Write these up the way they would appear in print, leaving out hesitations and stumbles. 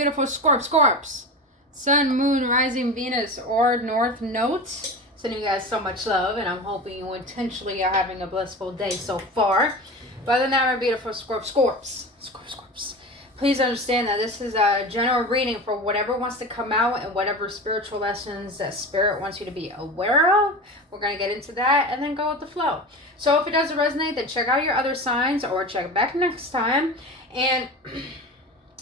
beautiful Scorps. Sun, Moon, Rising, Venus, or North Nodes. Sending you guys so much love, and I'm hoping you intentionally are having a blissful day so far. But other than that, my beautiful Scorps. Please understand that this is a general reading for whatever wants to come out and whatever spiritual lessons that Spirit wants you to be aware of. We're going to get into that and then go with the flow. So if it doesn't resonate, then check out your other signs or check back next time. And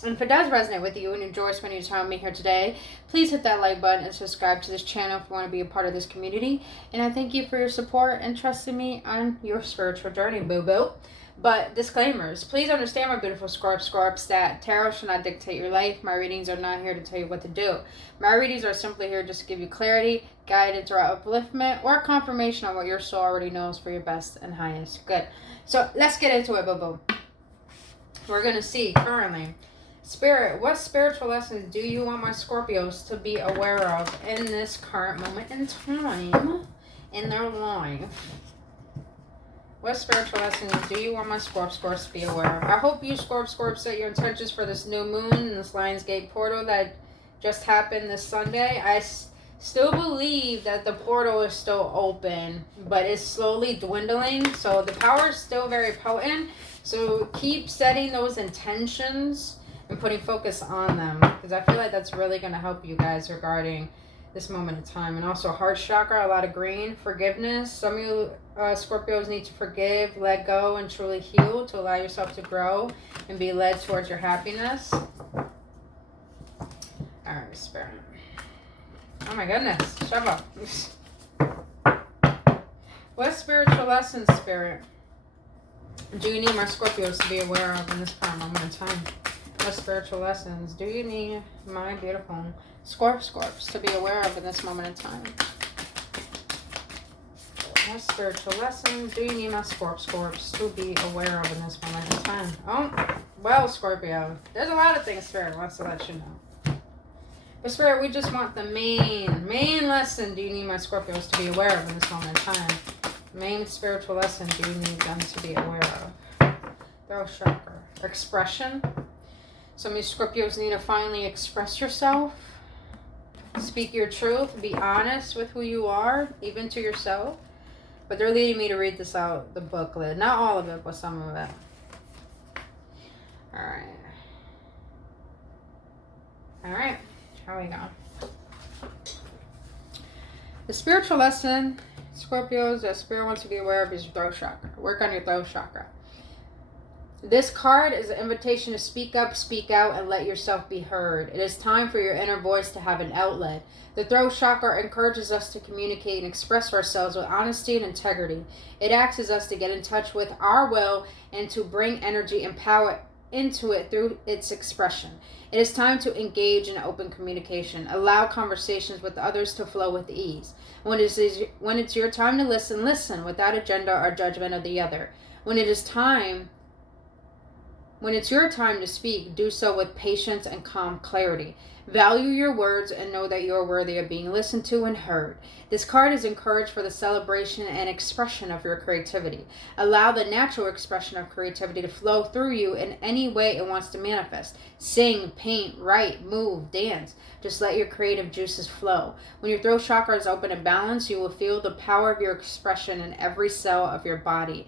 if it does resonate with you and you enjoy spending your time with me here today, please hit that like button and subscribe to this channel if you want to be a part of this community. And I thank you for your support and trusting me on your spiritual journey, boo-boo. But disclaimers, please understand, my beautiful Scorps, that tarot should not dictate your life. My readings are not here to tell you what to do. My readings are simply here just to give you clarity, guidance, or upliftment, or confirmation on what your soul already knows for your best and highest good. So let's get into it, boo-boo. We're going to see currently, Spirit, what spiritual lessons do you want my Scorpios to be aware of in this current moment in time in their life? What spiritual lessons do you want my Scorps to be aware of? I hope you Scorps set your intentions for this new moon in this Lionsgate portal that just happened this Sunday. I still believe that the portal is still open, but it's slowly dwindling. So the power is still very potent. So keep setting those intentions and putting focus on them, because I feel like that's really going to help you guys regarding this moment in time. And also heart chakra, a lot of green, forgiveness. Some of you Scorpios need to forgive, let go, and truly heal to allow yourself to grow and be led towards your happiness. Alright, Spirit. Oh my goodness, shut up. What spiritual lessons, Spirit, do you need my Scorpios to be aware of in this current moment in time? What spiritual lessons do you need my beautiful Scorps to be aware of in this moment in time? What spiritual lessons do you need my Scorps to be aware of in this moment in time? Oh, well, Scorpio, there's a lot of things Spirit wants to let you know. But Spirit, we just want the main lesson do you need my Scorpios to be aware of in this moment in time? Main spiritual lesson do you need them to be aware of? Throat chakra. Expression. Some of you Scorpios need to finally express yourself. Speak your truth. Be honest with who you are, even to yourself. But they're leading me to read this out, the booklet. Not all of it, but some of it. Alright. Alright. Here we go. The spiritual lesson, Scorpios, that Spirit wants to be aware of is your throat chakra. Work on your throat chakra. This card is an invitation to speak up, speak out, and let yourself be heard. It is time for your inner voice to have an outlet. The throat chakra encourages us to communicate and express ourselves with honesty and integrity. It asks us to get in touch with our will and to bring energy and power into it through its expression. It is time to engage in open communication. Allow conversations with others to flow with ease. When it's your time to listen, listen without agenda or judgment of the other. When it's your time to speak, do so with patience and calm clarity. Value your words and know that you are worthy of being listened to and heard. This card is encouraged for the celebration and expression of your creativity. Allow the natural expression of creativity to flow through you in any way it wants to manifest. Sing, paint, write, move, dance. Just let your creative juices flow. When your throat chakra is open and balanced, you will feel the power of your expression in every cell of your body.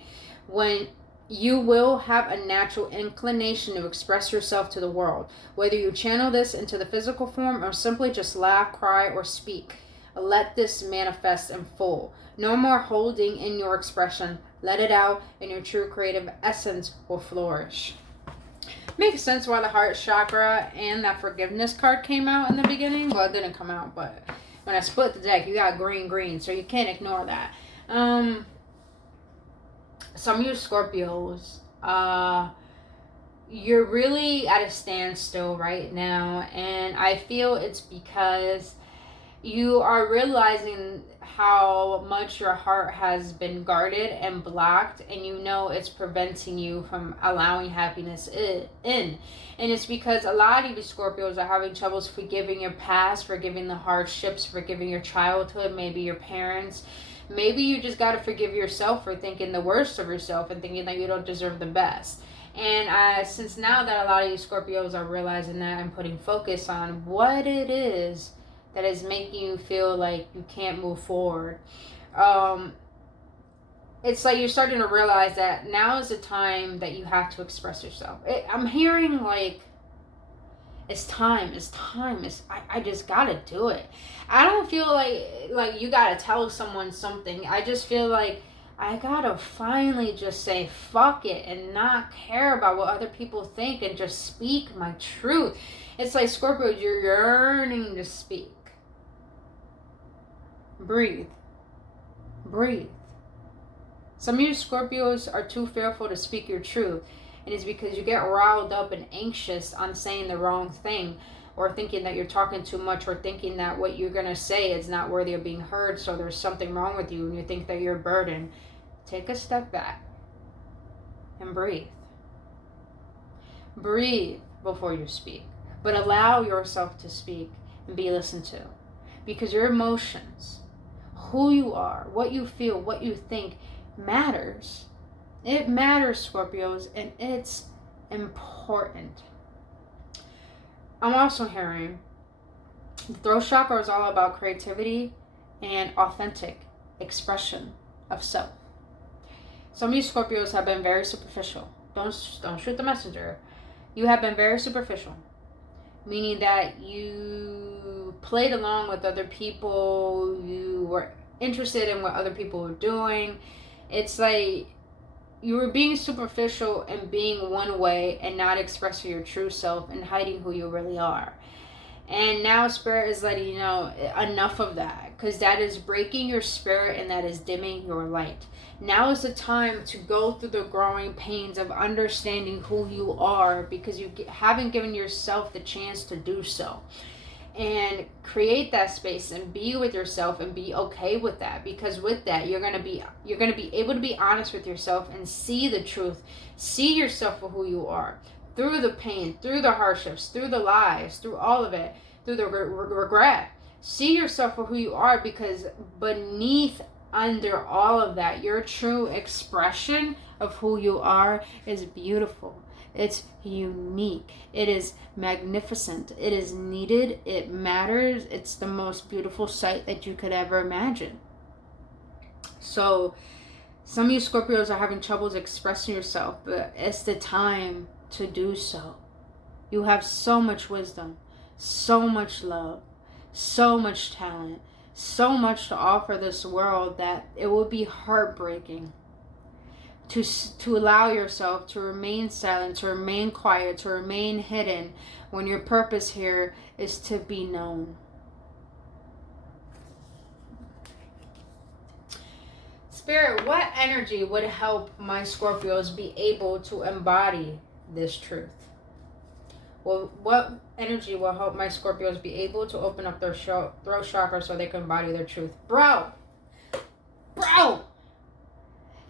You will have a natural inclination to express yourself to the world. Whether you channel this into the physical form or simply just laugh, cry, or speak, let this manifest in full. No more holding in your expression. Let it out, and your true creative essence will flourish. Makes sense why the heart chakra and that forgiveness card came out in the beginning. Well, it didn't come out, but when I split the deck, you got green, so you can't ignore that. Some of you Scorpios, you're really at a standstill right now, and I feel it's because you are realizing how much your heart has been guarded and blocked, and you know it's preventing you from allowing happiness in. And it's because a lot of you Scorpios are having troubles forgiving your past, forgiving the hardships, forgiving your childhood, maybe your parents. Maybe you just got to forgive yourself for thinking the worst of yourself and thinking that you don't deserve the best. And since now that a lot of you Scorpios are realizing that and putting focus on what it is that is making you feel like you can't move forward, it's like you're starting to realize that now is the time that you have to express yourself. I'm hearing like, it's time. I just gotta do it. I don't feel like you gotta tell someone something. I just feel like I gotta finally just say fuck it and not care about what other people think and just speak my truth. It's like, Scorpio, you're yearning to speak. Breathe. Some of you Scorpios are too fearful to speak your truth. And it's because you get riled up and anxious on saying the wrong thing, or thinking that you're talking too much, or thinking that what you're going to say is not worthy of being heard, so there's something wrong with you and you think that you're a burden. Take a step back and breathe. Breathe before you speak, but allow yourself to speak and be listened to, because your emotions, who you are, what you feel, what you think matters. It matters, Scorpios, and it's important. I'm also hearing the throat chakra is all about creativity and authentic expression of self. Some of you Scorpios have been very superficial. Don't shoot the messenger. You have been very superficial, meaning that you played along with other people. You were interested in what other people were doing. It's like you were being superficial and being one way and not expressing your true self and hiding who you really are. And now Spirit is letting you know enough of that, because that is breaking your spirit and that is dimming your light. Now is the time to go through the growing pains of understanding who you are, because you haven't given yourself the chance to do so. And create that space and be with yourself and be okay with that, because with that you're gonna be able to be honest with yourself and see the truth, see yourself for who you are, through the pain, through the hardships, through the lies, through all of it, through the regret. See yourself for who you are, because beneath, under all of that, your true expression of who you are is beautiful. It's unique. It is magnificent. It is needed. It matters. It's the most beautiful sight that you could ever imagine. So some of you Scorpios are having troubles expressing yourself, but it's the time to do so. You have so much wisdom, so much love, so much talent, so much to offer this world that it would be heartbreaking to allow yourself to remain silent, to remain quiet, to remain hidden, when your purpose here is to be known. Spirit, what energy would help my Scorpios be able to embody this truth? Well, what energy will help my Scorpios be able to open up their throat chakra so they can embody their truth? Bro!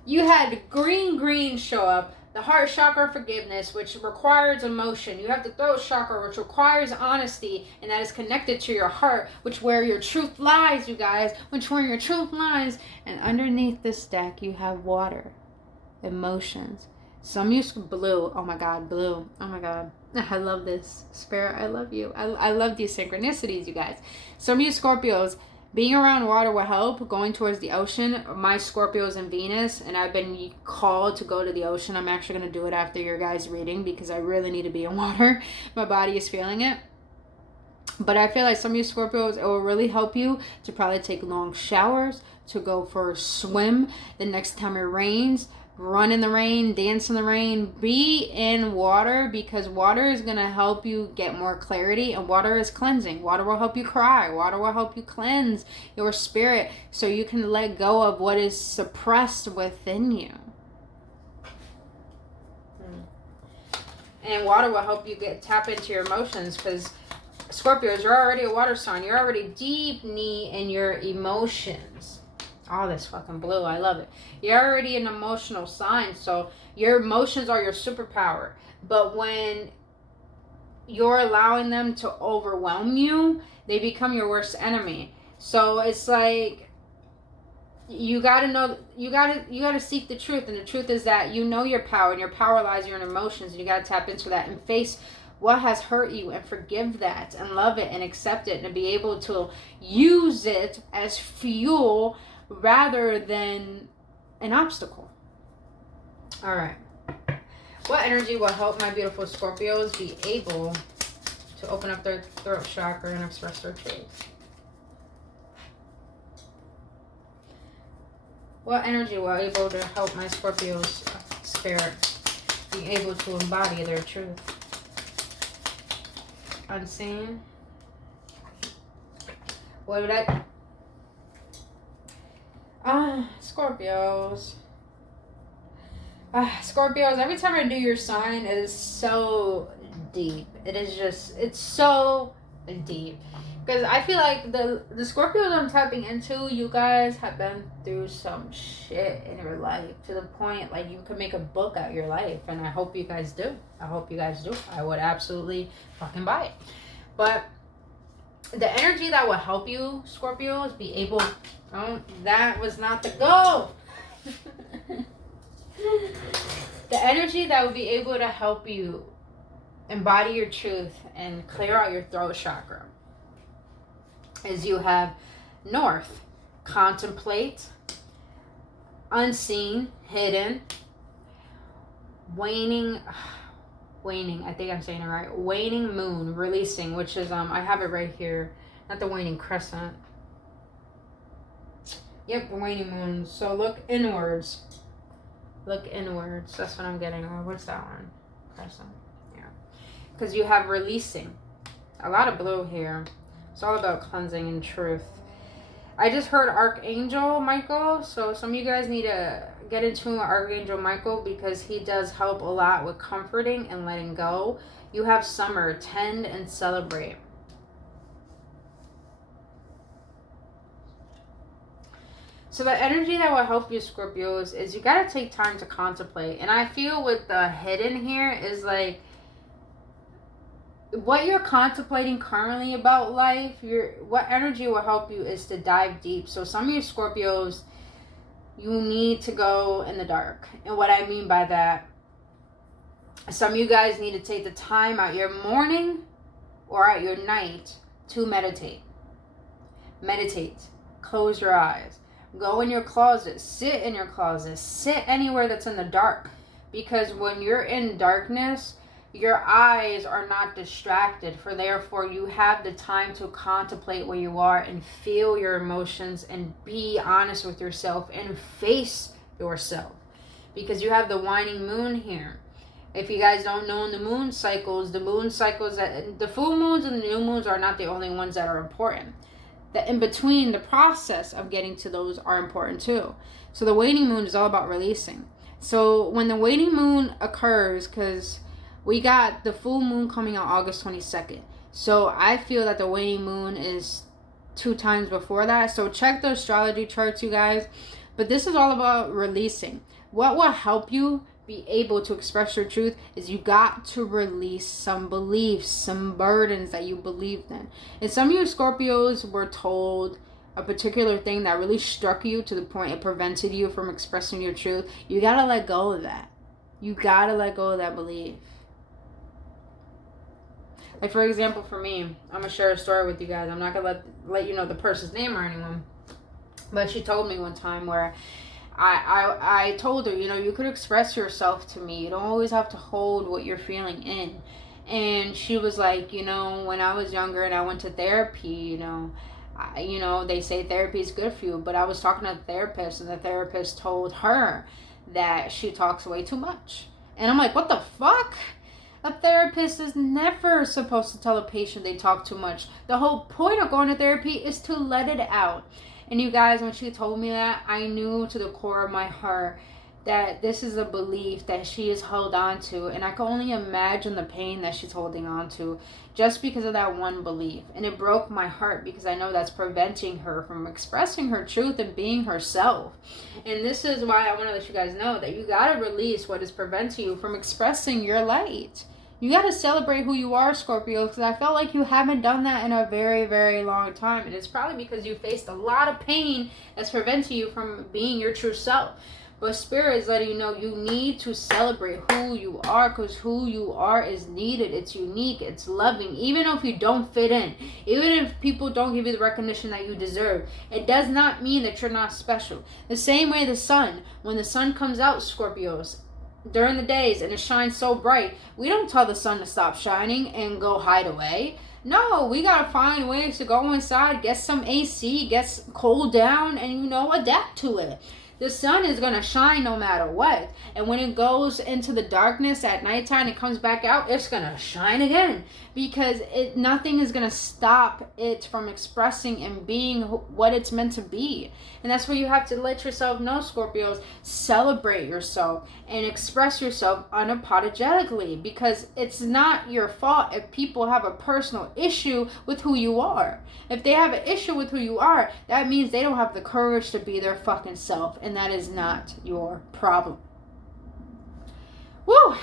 You had green show up, the heart chakra, forgiveness, which requires emotion. You have the throat chakra, which requires honesty, and that is connected to your heart, which where your truth lies, you guys, which where your truth lies. And underneath this deck, you have water, emotions. Some use blue. Oh my God, blue. Oh my God. I love this. Spirit, I love you. I love these synchronicities, you guys. Some of you Scorpios, being around water will help. Going towards the ocean. My Scorpio's in Venus, and I've been called to go to the ocean. I'm actually going to do it after your guys' reading, because I really need to be in water. My body is feeling it. But I feel like some of you Scorpios, it will really help you to probably take long showers, to go for a swim the next time it rains. Run in the rain, dance in the rain, be in water, because water is going to help you get more clarity, and water is cleansing. Water will help you cry. Water will help you cleanse your spirit so you can let go of what is suppressed within you. And water will help you tap into your emotions, because Scorpios, you're already a water sign. You're already deep knee in your emotions. All this fucking blue, I love it. You're already an emotional sign, so your emotions are your superpower. But when you're allowing them to overwhelm you, they become your worst enemy. So it's like you gotta know, you gotta seek the truth, and the truth is that you know your power, and your power lies in your emotions, and you gotta tap into that and face what has hurt you and forgive that and love it and accept it and be able to use it as fuel rather than an obstacle. All right. What energy will help my beautiful Scorpios be able to open up their throat chakra and express their truth? What energy will able to help my Scorpio's spirit be able to embody their truth? Unseen. What would I... Scorpios. Scorpios, every time I do your sign, it is so deep. It is just, it's so deep. Because I feel like the Scorpios I'm tapping into, you guys have been through some shit in your life to the point like you could make a book out of your life. And I hope you guys do. I hope you guys do. I would absolutely fucking buy it. But the energy that will help you, Scorpios, be able... Oh, that was not the goal. The energy that will be able to help you embody your truth and clear out your throat chakra is you have North, contemplate, unseen, hidden, waning, I think I'm saying it right, waning moon, releasing, which is, I have it right here, not the waning crescent. Yep, waning moon. So look inwards. Look inwards. That's what I'm getting. Or what's that one? Crescent. Yeah. Because you have releasing. A lot of blue here. It's all about cleansing and truth. I just heard Archangel Michael. So some of you guys need to get into Archangel Michael because he does help a lot with comforting and letting go. You have summer. Tend and celebrate. So the energy that will help you, Scorpios, is you got to take time to contemplate. And I feel with the hidden here is like what you're contemplating currently about life, what energy will help you is to dive deep. So some of you Scorpios, you need to go in the dark. And what I mean by that, some of you guys need to take the time out your morning or at your night to meditate. Meditate. Close your eyes. Go in your closet, sit in your closet, sit anywhere that's in the dark. Because when you're in darkness, your eyes are not distracted. For therefore, you have the time to contemplate where you are and feel your emotions and be honest with yourself and face yourself. Because you have the waning moon here. If you guys don't know in the moon cycles, the full moons and the new moons are not the only ones that are important. The in between, the process of getting to those are important too. So the waning moon is all about releasing. So when the waning moon occurs, because we got the full moon coming out August 22nd. So I feel that the waning moon is 2 times before that. So check the astrology charts, you guys. But this is all about releasing. What will help you be able to express your truth is you got to release some beliefs, some burdens that you believed in. And some of you Scorpios were told a particular thing that really struck you to the point it prevented you from expressing your truth. You got to let go of that. You got to let go of that belief. Like, for example, for me, I'm going to share a story with you guys. I'm not going to let you know the person's name or anyone. But she told me one time where I told her, you could express yourself to me. You don't always have to hold what you're feeling in. And she was like, when I was younger and I went to therapy, they say therapy is good for you. But I was talking to the therapist, and the therapist told her that she talks way too much. And I'm like, what the fuck? A therapist is never supposed to tell a patient they talk too much. The whole point of going to therapy is to let it out. And you guys, when she told me that, I knew to the core of my heart that this is a belief that she is held on to. And I can only imagine the pain that she's holding on to just because of that one belief. And it broke my heart because I know that's preventing her from expressing her truth and being herself. And this is why I want to let you guys know that you got to release what is preventing you from expressing your light. You got to celebrate who you are, Scorpio, because I felt like you haven't done that in a very, very long time. And it's probably because you faced a lot of pain that's preventing you from being your true self. But Spirit is letting you know you need to celebrate who you are, because who you are is needed. It's unique. It's loving. Even if you don't fit in, even if people don't give you the recognition that you deserve, it does not mean that you're not special. The same way the sun, when the sun comes out, Scorpios, during the days and it shines so bright, we don't tell the sun to stop shining and go hide away. No, we gotta find ways to go inside, get some AC, get cool down, and adapt to it. The sun is going to shine no matter what. And when it goes into the darkness at nighttime and comes back out, it's going to shine again. Because nothing is going to stop it from expressing and being what it's meant to be. And that's where you have to let yourself know, Scorpios, celebrate yourself and express yourself unapologetically. Because it's not your fault if people have a personal issue with who you are. If they have an issue with who you are, that means they don't have the courage to be their fucking self. And that is not your problem. Woo!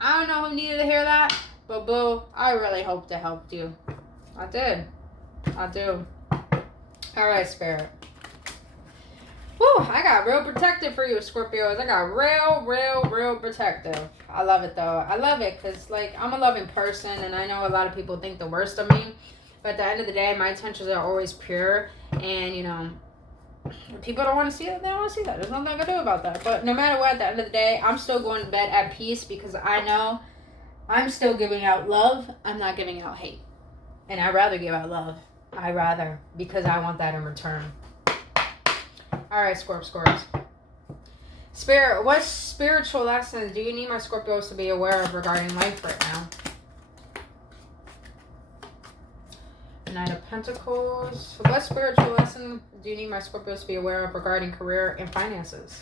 I don't know who needed to hear that, but boo, I really hope to help you. I did. I do. Alright, Spirit. Woo! I got real protective for you, Scorpios. I got real protective. I love it, though. I love it because, I'm a loving person, and I know a lot of people think the worst of me. But at the end of the day, my intentions are always pure, and, people don't want to see it, they don't want to see that. There's nothing I can do about that. But no matter what, at the end of the day, I'm still going to bed at peace because I know I'm still giving out love. I'm not giving out hate. And I'd rather give out love. Because I want that in return. Alright, Scorps. Spirit, what spiritual lessons do you need my Scorpios to be aware of regarding life right now? Knight of Pentacles. What spiritual lesson do you need my Scorpios to be aware of regarding career and finances?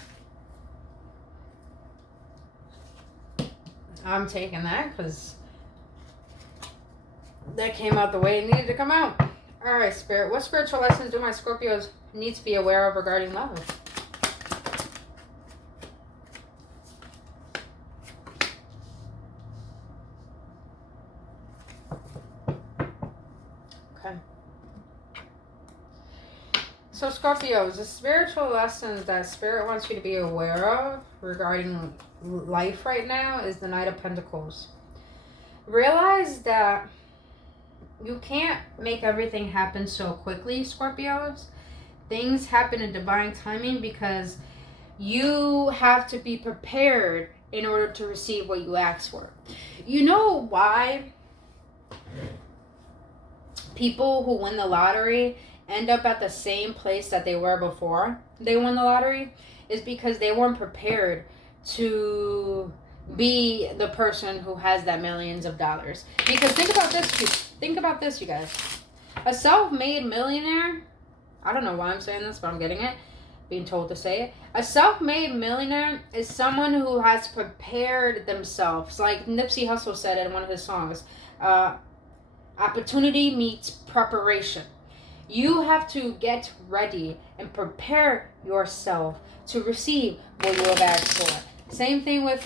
I'm taking that because that came out the way it needed to come out. Alright, Spirit. What spiritual lessons do my Scorpios need to be aware of regarding love? So Scorpios, the spiritual lessons that Spirit wants you to be aware of regarding life right now is the Knight of Pentacles. Realize that you can't make everything happen so quickly, Scorpios. Things happen in divine timing because you have to be prepared in order to receive what you ask for. You know why people who win the lottery end up at the same place that they were before they won the lottery? Is because they weren't prepared to be the person who has that millions of dollars. Because think about this, you guys. A self-made millionaire, I don't know why I'm saying this, but I'm getting it, being told to say it. A self-made millionaire is someone who has prepared themselves. Like Nipsey Hussle said in one of his songs, opportunity meets preparation. You have to get ready and prepare yourself to receive what you have asked for. Same thing with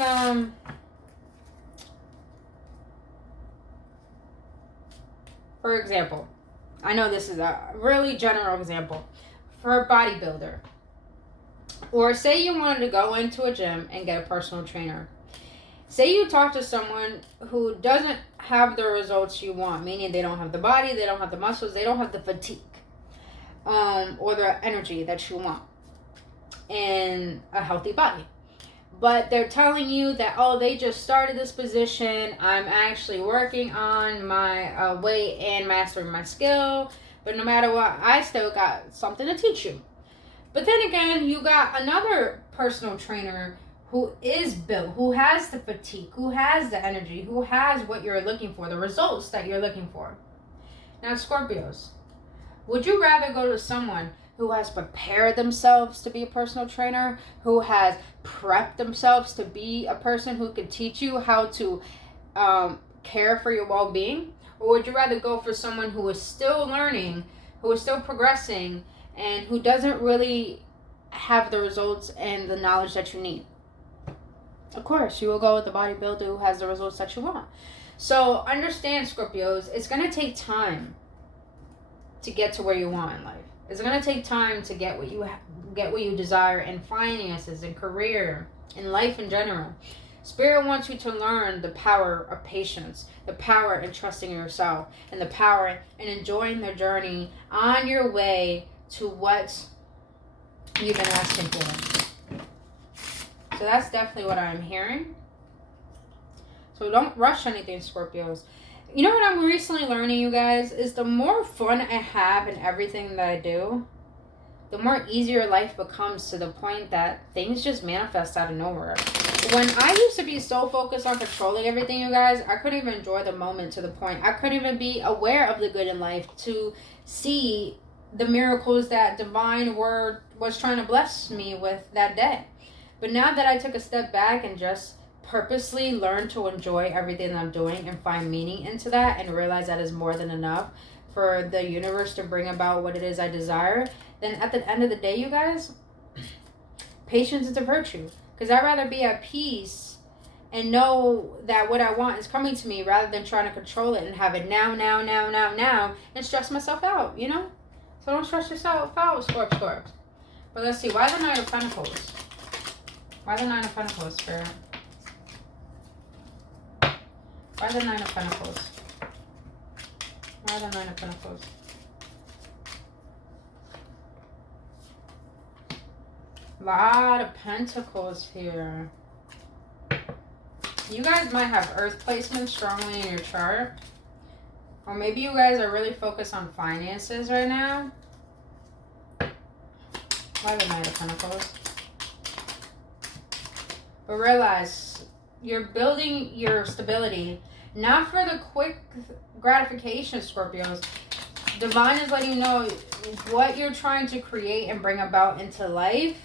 for example, I know this is a really general example. For a bodybuilder, or say you wanted to go into a gym and get a personal trainer. Say you talk to someone who doesn't have the results you want, meaning they don't have the body, they don't have the muscles, they don't have the fatigue, or the energy that you want in a healthy body. But they're telling you that, oh, they just started this position. I'm actually working on my weight and mastering my skill. But no matter what, I still got something to teach you. But then again, you got another personal trainer who is built, who has the fatigue, who has the energy, who has what you're looking for, the results that you're looking for. Now, Scorpios, would you rather go to someone who has prepared themselves to be a personal trainer, who has prepped themselves to be a person who can teach you how to care for your well-being? Or would you rather go for someone who is still learning, who is still progressing, and who doesn't really have the results and the knowledge that you need? Of course, you will go with the bodybuilder who has the results that you want. So understand, Scorpios, it's going to take time to get to where you want in life. It's going to take time to get what you desire in finances, in career, in life in general. Spirit wants you to learn the power of patience, the power in trusting yourself, and the power in enjoying the journey on your way to what you've been asking for. So that's definitely what I'm hearing. So don't rush anything, Scorpios. You know what I'm recently learning, you guys, is the more fun I have in everything that I do, the more easier life becomes, to the point that things just manifest out of nowhere. When I used to be so focused on controlling everything, you guys, I couldn't even enjoy the moment, to the point I couldn't even be aware of the good in life to see the miracles that divine word was trying to bless me with that day. But now that I took a step back and just purposely learn to enjoy everything that I'm doing and find meaning into that, and realize that is more than enough for the universe to bring about what it is I desire, then at the end of the day, you guys, patience is a virtue. Because I'd rather be at peace and know that what I want is coming to me, rather than trying to control it and have it now, and stress myself out, you know? So don't stress yourself out, Scorps. But let's see, why the Knight of Pentacles? Why the Nine of Pentacles, Spirit? Why the Nine of Pentacles? Why the Nine of Pentacles? Lot of Pentacles here. You guys might have Earth placement strongly in your chart. Or maybe you guys are really focused on finances right now. Why the Knight of Pentacles? But realize you're building your stability not for the quick gratification, Scorpios. Divine is letting you know what you're trying to create and bring about into life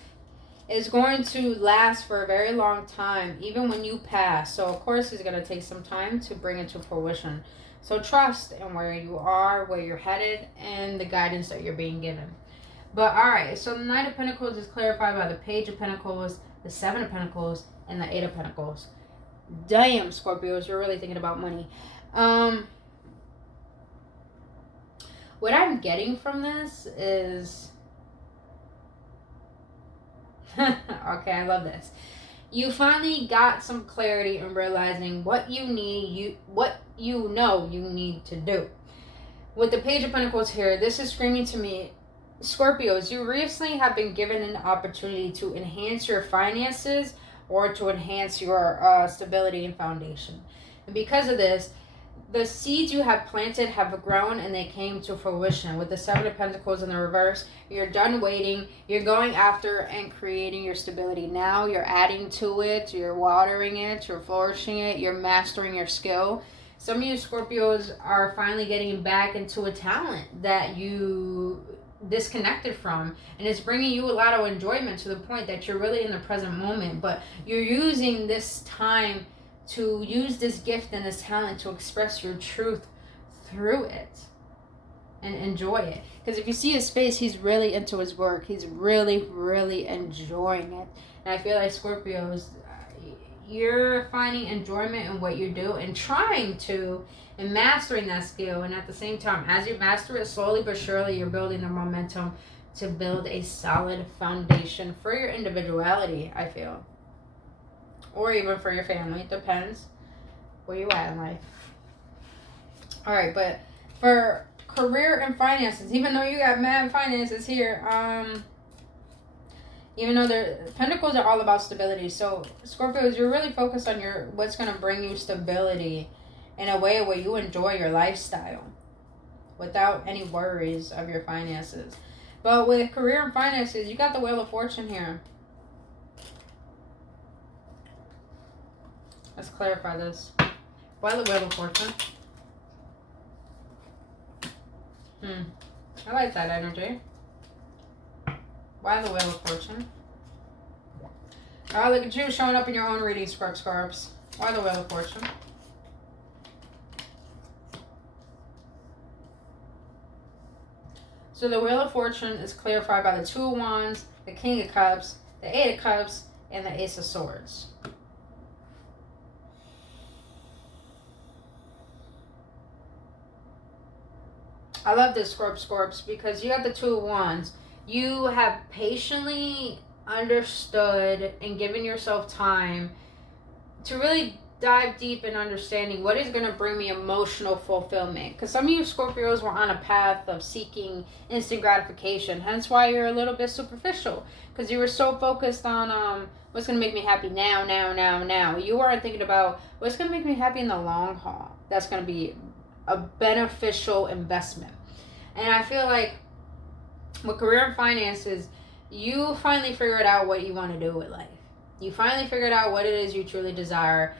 is going to last for a very long time, even when you pass. So, of course, it's going to take some time to bring it to fruition. So, trust in where you are, where you're headed, and the guidance that you're being given. But, all right, so the Knight of Pentacles is clarified by the Page of Pentacles, the Seven of Pentacles, and the Eight of Pentacles. Damn, Scorpios, you're really thinking about money. What I'm getting from this is... okay, I love this. You finally got some clarity in realizing what you need, what you know you need to do. With the Page of Pentacles here, this is screaming to me, Scorpios, you recently have been given an opportunity to enhance your finances or to enhance your stability and foundation. And because of this, the seeds you have planted have grown and they came to fruition. With the Seven of Pentacles in the reverse, you're done waiting. You're going after and creating your stability. Now you're adding to it. You're watering it. You're flourishing it. You're mastering your skill. Some of you Scorpios are finally getting back into a talent that you disconnected from, and it's bringing you a lot of enjoyment to the point that you're really in the present moment, but you're using this time to use this gift and this talent to express your truth through it and enjoy it. Because if you see his face, he's really into his work. He's really, really enjoying it. And I feel like Scorpios, you're finding enjoyment in what you do and trying to and mastering that skill. And at the same time, as you master it, slowly but surely, you're building the momentum to build a solid foundation for your individuality, I feel. Or even for your family. It depends where you at in life. Alright, but for career and finances, even though you got mad finances here, even though the Pentacles are all about stability. So, Scorpios, you're really focused on what's going to bring you stability in a way where you enjoy your lifestyle without any worries of your finances. But with career and finances, you got the Wheel of Fortune here. Let's clarify this. Why the Wheel of Fortune? I like that energy. Why the Wheel of Fortune? Oh, look at you showing up in your own reading, Scorps. Why the Wheel of Fortune? So the Wheel of Fortune is clarified by the Two of Wands, the King of Cups, the Eight of Cups, and the Ace of Swords. The Ace of Swords. The Ace of Swords is clarified by the Two of Wands, the King of Cups, the Eight of Cups, and the Ace of Swords. The Wheel of Fortune is clarified by the Two of Wands, the King of Cups, the Eight of Cups, and the Ace of Swords. I love this, Scorps, because you got the Two of Wands. You have patiently understood and given yourself time to really dive deep in understanding what is going to bring me emotional fulfillment. Because some of you Scorpios were on a path of seeking instant gratification, hence why you're a little bit superficial, because you were so focused on what's going to make me happy now. You weren't thinking about what's going to make me happy in the long haul. That's going to be a beneficial investment. And I feel like with career and finances, you finally figured out what you want to do with life. You finally figured out what it is you truly desire.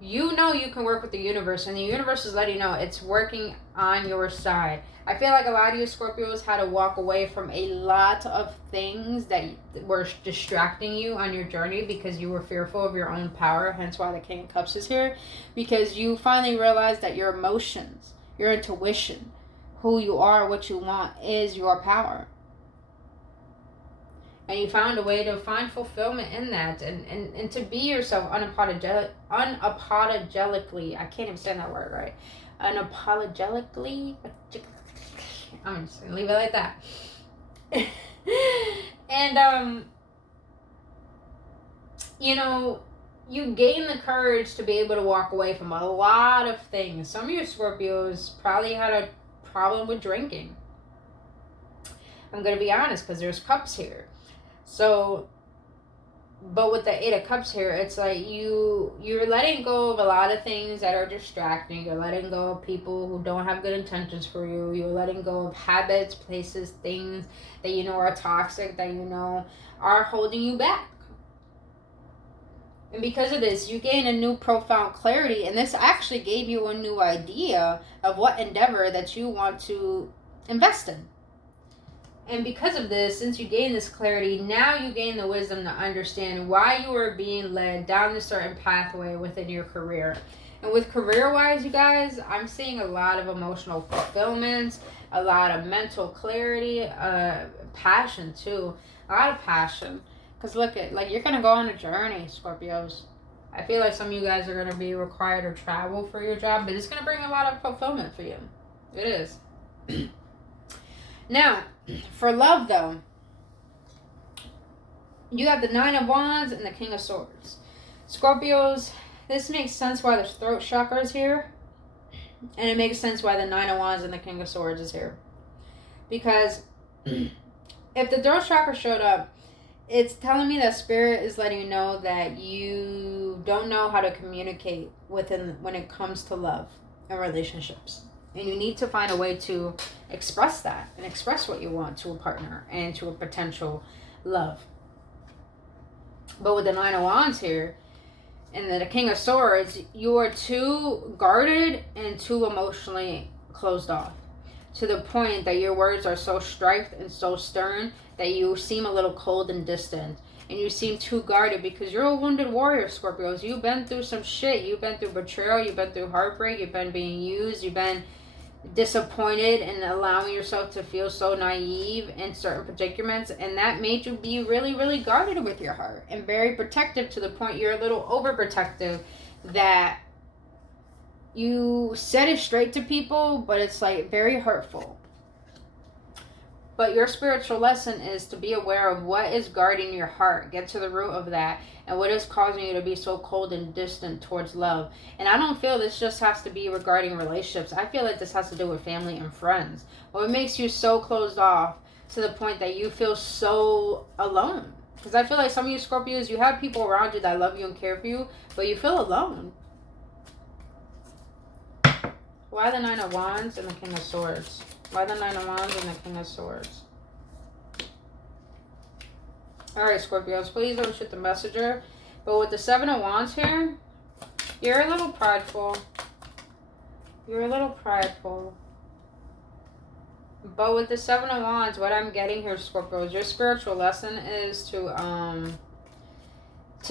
You know you can work with the universe, and the universe is letting you know it's working on your side. I feel like a lot of you Scorpios had to walk away from a lot of things that were distracting you on your journey because you were fearful of your own power, hence why the King of Cups is here. Because you finally realized that your emotions, your intuition, who you are, what you want, is your power. And you found a way to find fulfillment in that, and to be yourself unapologetically. I can't even say that word right. Unapologetically. I'm just gonna leave it like that. And you know, you gain the courage to be able to walk away from a lot of things. Some of you Scorpios probably had a problem with drinking. I'm gonna be honest, because there's cups here. So, but with the Eight of Cups here, it's like you're letting go of a lot of things that are distracting. You're letting go of people who don't have good intentions for you. You're letting go of habits, places, things that you know are toxic, that you know are holding you back. And because of this, you gain a new profound clarity, and this actually gave you a new idea of what endeavor that you want to invest in. And because of this, since you gain this clarity, now you gain the wisdom to understand why you are being led down a certain pathway within your career. And with career-wise, you guys, I'm seeing a lot of emotional fulfillment, a lot of mental clarity, passion too. A lot of passion. Because look at, like, you're going to go on a journey, Scorpios. I feel like some of you guys are going to be required to travel for your job, but it's going to bring a lot of fulfillment for you. It is. Now, for love, though, you have the Nine of Wands and the King of Swords. Scorpios, this makes sense why the throat chakra is here. And it makes sense why the Nine of Wands and the King of Swords is here. Because if the throat chakra showed up, it's telling me that Spirit is letting you know that you don't know how to communicate when it comes to love and relationships. And you need to find a way to express that and express what you want to a partner and to a potential love. But with the Nine of Wands here and the King of Swords, you are too guarded and too emotionally closed off, to the point that your words are so strict and so stern that you seem a little cold and distant. And you seem too guarded because you're a wounded warrior, Scorpios. You've been through some shit. You've been through betrayal. You've been through heartbreak. You've been being used. You've been disappointed and allowing yourself to feel so naive in certain predicaments. And that made you be really, really guarded with your heart and very protective, to the point you're a little overprotective, that you said it straight to people, but it's like very hurtful. But your spiritual lesson is to be aware of what is guarding your heart. Get to the root of that. And what is causing you to be so cold and distant towards love. And I don't feel this just has to be regarding relationships. I feel like this has to do with family and friends. What makes you so closed off to the point that you feel so alone? Because I feel like some of you Scorpios, you have people around you that love you and care for you, but you feel alone. Why the Nine of Wands and the King of Swords? Why the Nine of Wands and the King of Swords? Alright, Scorpios, please don't shoot the messenger. But with the Seven of Wands here, you're a little prideful. You're a little prideful. But with the Seven of Wands, what I'm getting here, Scorpios, your spiritual lesson is to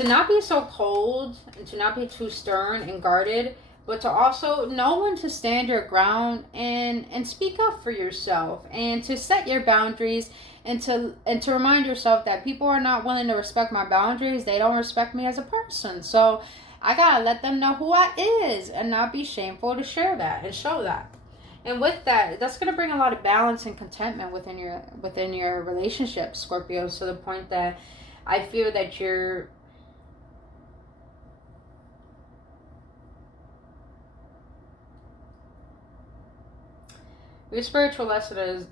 not be so cold and to not be too stern and guarded, but to also know when to stand your ground and speak up for yourself, and to set your boundaries, and to remind yourself that people are not willing to respect my boundaries. They don't respect me as a person. So I gotta let them know who I is and not be shameful to share that and show that. And with that, that's going to bring a lot of balance and contentment within your relationship, Scorpio, to the point that I feel that your spiritual lesson is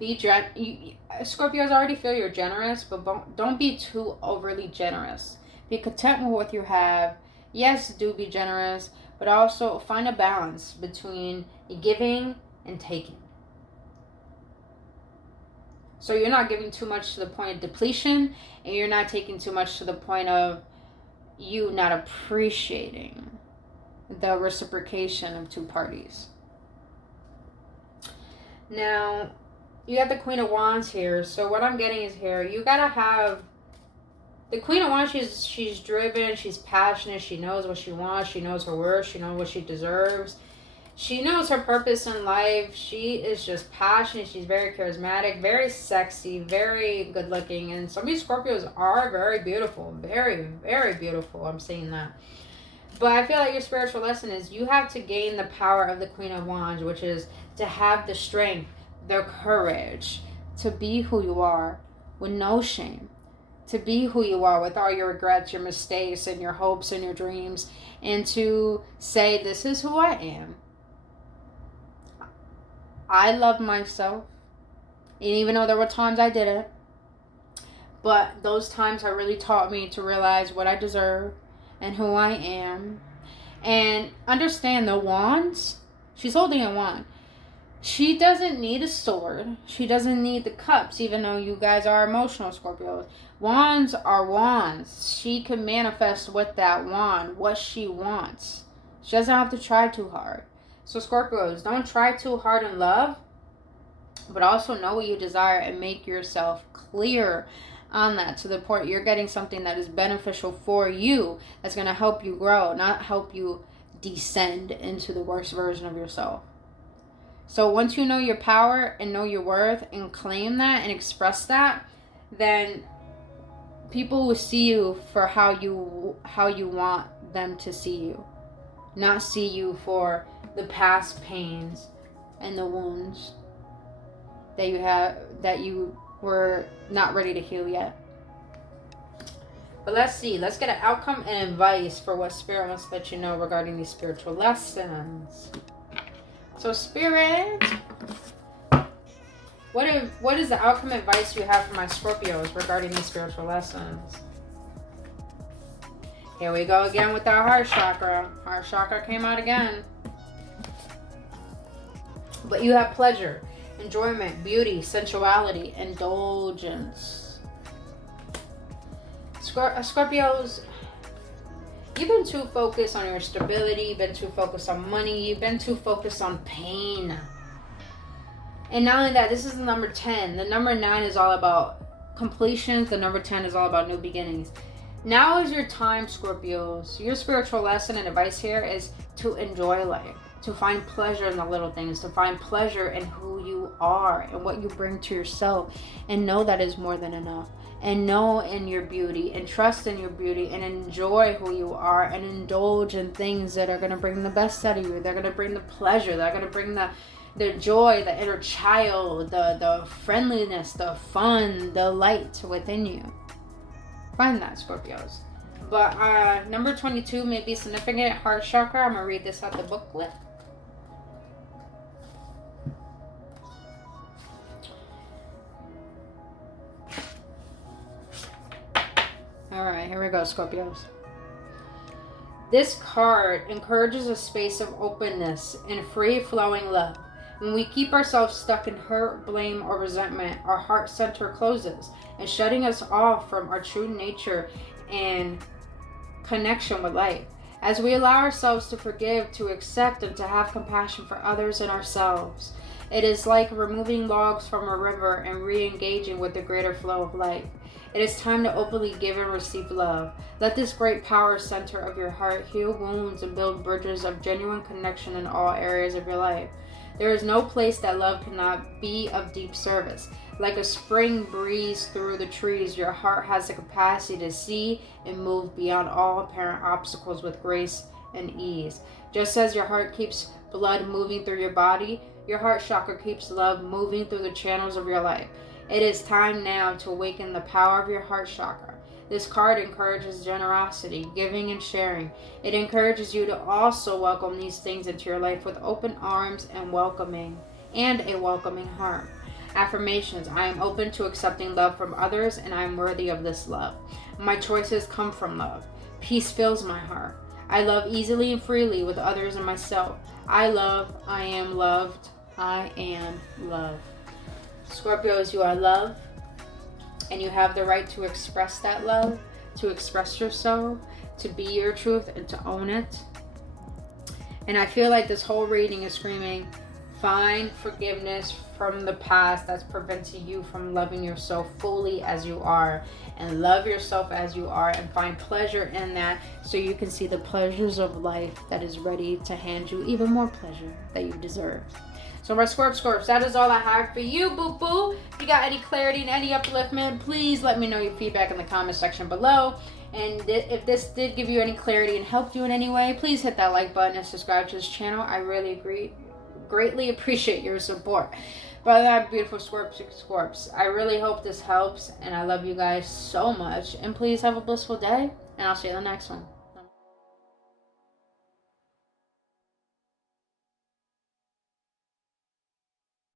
Scorpios already feel you're generous, but don't be too overly generous. Be content with what you have. Yes, do be generous, but also find a balance between giving and taking. So you're not giving too much to the point of depletion, and you're not taking too much to the point of you not appreciating the reciprocation of two parties. Now, you got the Queen of Wands here. So what I'm getting is here, you gotta have the Queen of Wands. She's driven, she's passionate, she knows what she wants, she knows her worth, she knows what she deserves. She knows her purpose in life. She is just passionate. She's very charismatic, very sexy, very good looking. And some of these Scorpios are very beautiful. Very, very beautiful. I'm saying that. But I feel like your spiritual lesson is you have to gain the power of the Queen of Wands, which is to have the strength, the courage to be who you are with no shame. To be who you are with all your regrets, your mistakes, and your hopes and your dreams. And to say, this is who I am. I love myself. And even though there were times I didn't. But those times have really taught me to realize what I deserve and who I am. And understand the wands. She's holding a wand. She doesn't need a sword. She doesn't need the cups, even though you guys are emotional, Scorpios. Wands are wands. She can manifest with that wand what she wants. She doesn't have to try too hard. So Scorpios, don't try too hard in love, but also know what you desire and make yourself clear on that to the point you're getting something that is beneficial for you, that's going to help you grow, not help you descend into the worst version of yourself. So once you know your power and know your worth and claim that and express that, then people will see you for how you want them to see you. Not see you for the past pains and the wounds that you were not ready to heal yet. But let's see. Let's get an outcome and advice for what Spirit wants to let you know regarding these spiritual lessons. So Spirit, what is the outcome advice you have for my Scorpios regarding these spiritual lessons? Here we go again with our heart chakra. Heart chakra came out again. But you have pleasure, enjoyment, beauty, sensuality, indulgence. Scorpios, you've been too focused on your stability. You've been too focused on money. You've been too focused on pain. And not only that, this is the number 10. The number 9 is all about completions. The number 10 is all about new beginnings. Now is your time, Scorpios. Your spiritual lesson and advice here is to enjoy life, to find pleasure in the little things, to find pleasure in who you are and what you bring to yourself, and know that is more than enough. And know in your beauty and trust in your beauty and enjoy who you are and indulge in things that are going to bring the best out of you. They're going to bring the pleasure. They're going to bring the joy, the inner child, the friendliness, the fun, the light within you. Find that, Scorpios. But number 22 may be significant. Heart chakra. I'm going to read this out the booklet. Alright, here we go, Scorpios. This card encourages a space of openness and free-flowing love. When we keep ourselves stuck in hurt, blame, or resentment, our heart center closes and shutting us off from our true nature and connection with life. As we allow ourselves to forgive, to accept, and to have compassion for others and ourselves, it is like removing logs from a river and re-engaging with the greater flow of life. It is time to openly give and receive love. Let this great power center of your heart heal wounds and build bridges of genuine connection in all areas of your life. There is no place that love cannot be of deep service. Like a spring breeze through the trees, your heart has the capacity to see and move beyond all apparent obstacles with grace and ease. Just as your heart keeps blood moving through your body, Your heart chakra keeps love moving through the channels of your life. It is time now to awaken the power of your heart chakra. This card encourages generosity, giving, and sharing. It encourages you to also welcome these things into your life with open arms and a welcoming heart. Affirmations. I am open to accepting love from others, and I am worthy of this love. My choices come from love. Peace fills my heart. I love easily and freely with others and myself. I love, I am loved, I am love. Scorpios, you are love, and you have the right to express that love, to express yourself, to be your truth, and to own it. And I feel like this whole reading is screaming, find forgiveness from the past that's preventing you from loving yourself fully as you are, and love yourself as you are, and find pleasure in that so you can see the pleasures of life that is ready to hand you even more pleasure that you deserve. So my Scorps, that is all I have for you, boo-boo. If you got any clarity and any upliftment, please let me know your feedback in the comment section below. And if this did give you any clarity and helped you in any way, please hit that like button and subscribe to this channel. I really greatly appreciate your support. By that, beautiful Scorps, I really hope this helps, and I love you guys so much. And please have a blissful day, and I'll see you in the next one.